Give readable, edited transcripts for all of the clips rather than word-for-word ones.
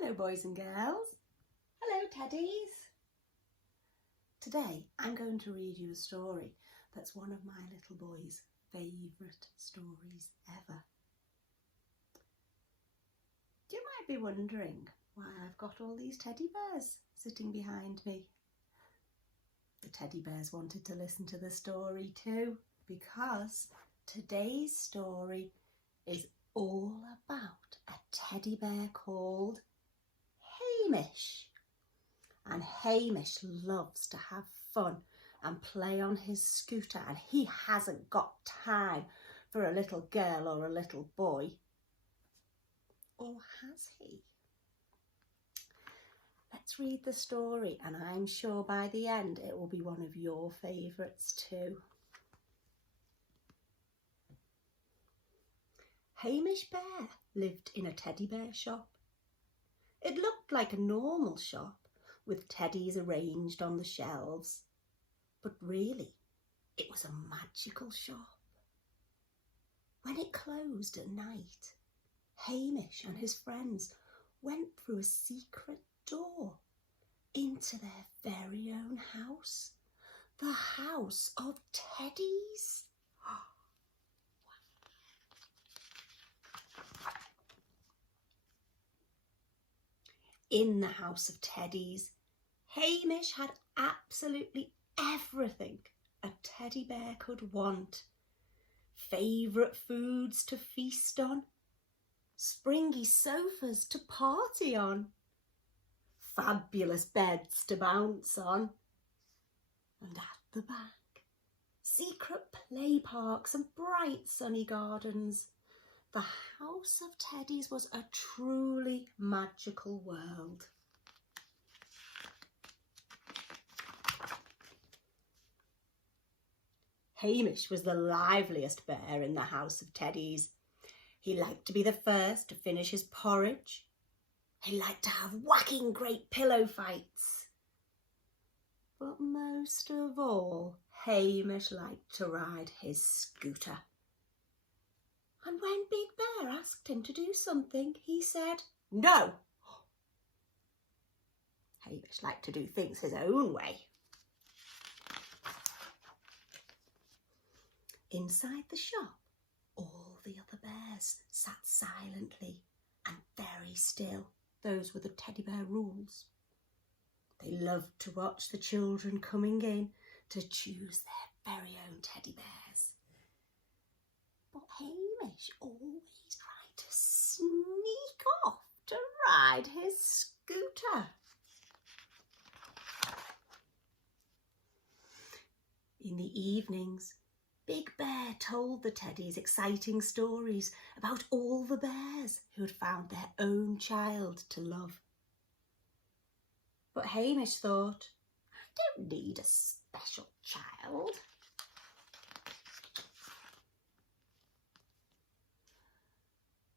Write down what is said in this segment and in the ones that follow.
Hello boys and girls. Hello teddies. Today I'm going to read you a story that's one of my little boy's favourite stories ever. You might be wondering why I've got all these teddy bears sitting behind me. The teddy bears wanted to listen to the story too, because today's story is all about a teddy bear called Hamish. And Hamish loves to have fun and play on his scooter, and he hasn't got time for a little girl or a little boy. Or has he? Let's read the story, and I'm sure by the end it will be one of your favourites too. Hamish Bear lived in a teddy bear shop. It looked like a normal shop with teddies arranged on the shelves, but really it was a magical shop. When it closed at night, Hamish and his friends went through a secret door into their very own house, the house of teddies. In the house of teddies, Hamish had absolutely everything a teddy bear could want. Favourite foods to feast on, springy sofas to party on, fabulous beds to bounce on, and at the back, secret play parks and bright sunny gardens. The house of teddies was a truly magical world. Hamish was the liveliest bear in the house of teddies. He liked to be the first to finish his porridge. He liked to have whacking great pillow fights. But most of all, Hamish liked to ride his scooter. And when Big Bear asked him to do something, he said, "No." Hamish liked to do things his own way. Inside the shop, all the other bears sat silently and very still. Those were the teddy bear rules. They loved to watch the children coming in to choose their very own teddy bears. But Hamish always tried to sneak off to ride his scooter. In the evenings, Big Bear told the teddies exciting stories about all the bears who had found their own child to love. But Hamish thought, I don't need a special child.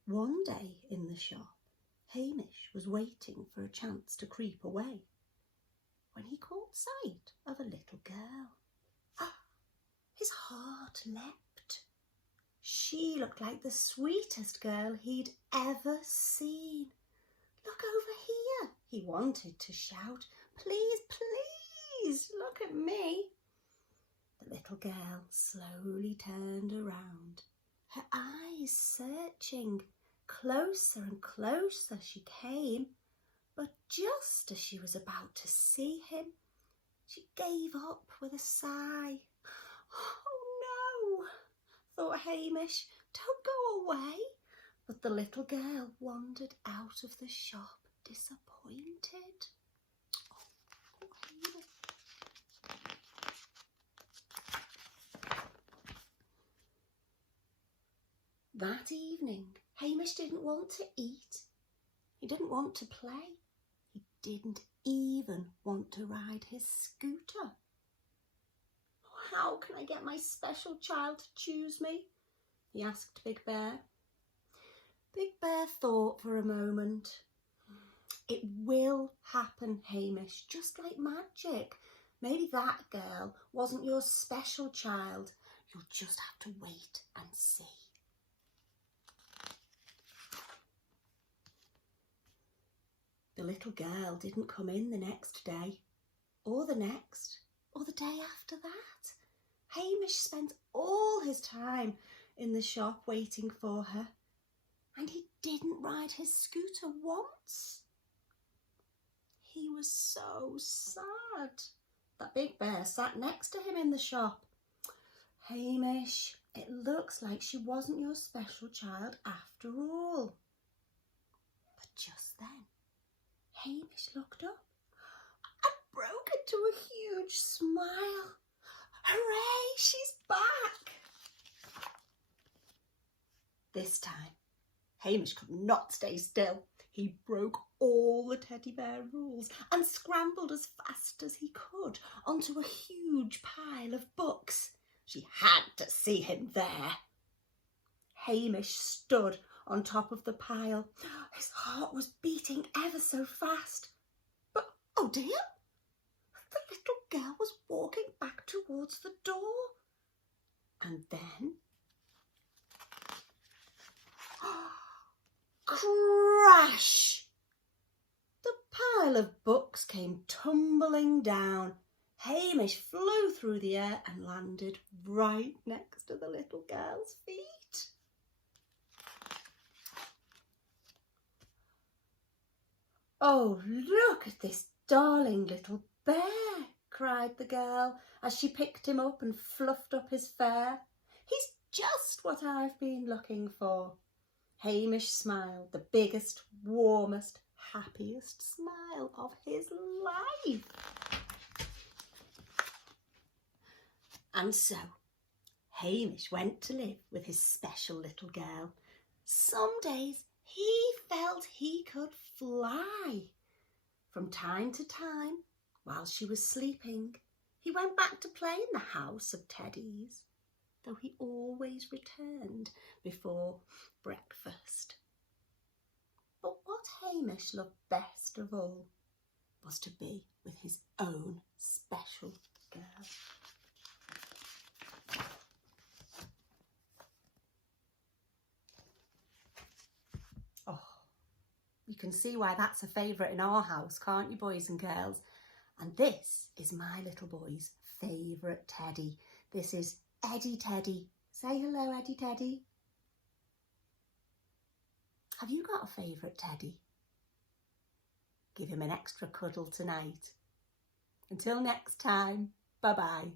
One day in the shop, Hamish was waiting for a chance to creep away when he caught sight of a little girl. His heart leapt. She looked like the sweetest girl he'd ever seen. "Look over here," he wanted to shout. "Please, please, look at me." The little girl slowly turned around, her eyes searching. Closer and closer she came, but just as she was about to see him, she gave up with a sigh. "Oh no," thought Hamish, "don't go away." But the little girl wandered out of the shop disappointed. That evening, Hamish didn't want to eat. He didn't want to play. He didn't even want to ride his scooter. "How can I get my special child to choose me?" he asked Big Bear. Big Bear thought for a moment. "It will happen, Hamish, just like magic. Maybe that girl wasn't your special child. You'll just have to wait and see." The little girl didn't come in the next day, or the next, or the day after that. Hamish spent all his time in the shop waiting for her, and he didn't ride his scooter once. He was so sad. That big bear sat next to him in the shop. "Hamish, it looks like she wasn't your special child after all." But just then, Hamish looked up and broke into a huge smile. "Hooray, she's back!" This time, Hamish could not stay still. He broke all the teddy bear rules and scrambled as fast as he could onto a huge pile of books. She had to see him there. Hamish stood on top of the pile. His heart was beating ever so fast. But, oh dear, the little girl was walking back towards the door. And then, crash! The pile of books came tumbling down. Hamish flew through the air and landed right next to the little girl's feet. "Oh, look at this darling little bear," cried the girl as she picked him up and fluffed up his fur. "He's just what I've been looking for." Hamish smiled, the biggest, warmest, happiest smile of his life. And so, Hamish went to live with his special little girl. Some days he felt he could fly. From time to time, while she was sleeping, he went back to play in the house of teddies, though he always returned before breakfast. But what Hamish loved best of all was to be with his own special girl. You can see why that's a favourite in our house, can't you, boys and girls? And this is my little boy's favourite teddy. This is Eddie Teddy. Say hello, Eddie Teddy. Have you got a favourite teddy? Give him an extra cuddle tonight. Until next time, bye-bye.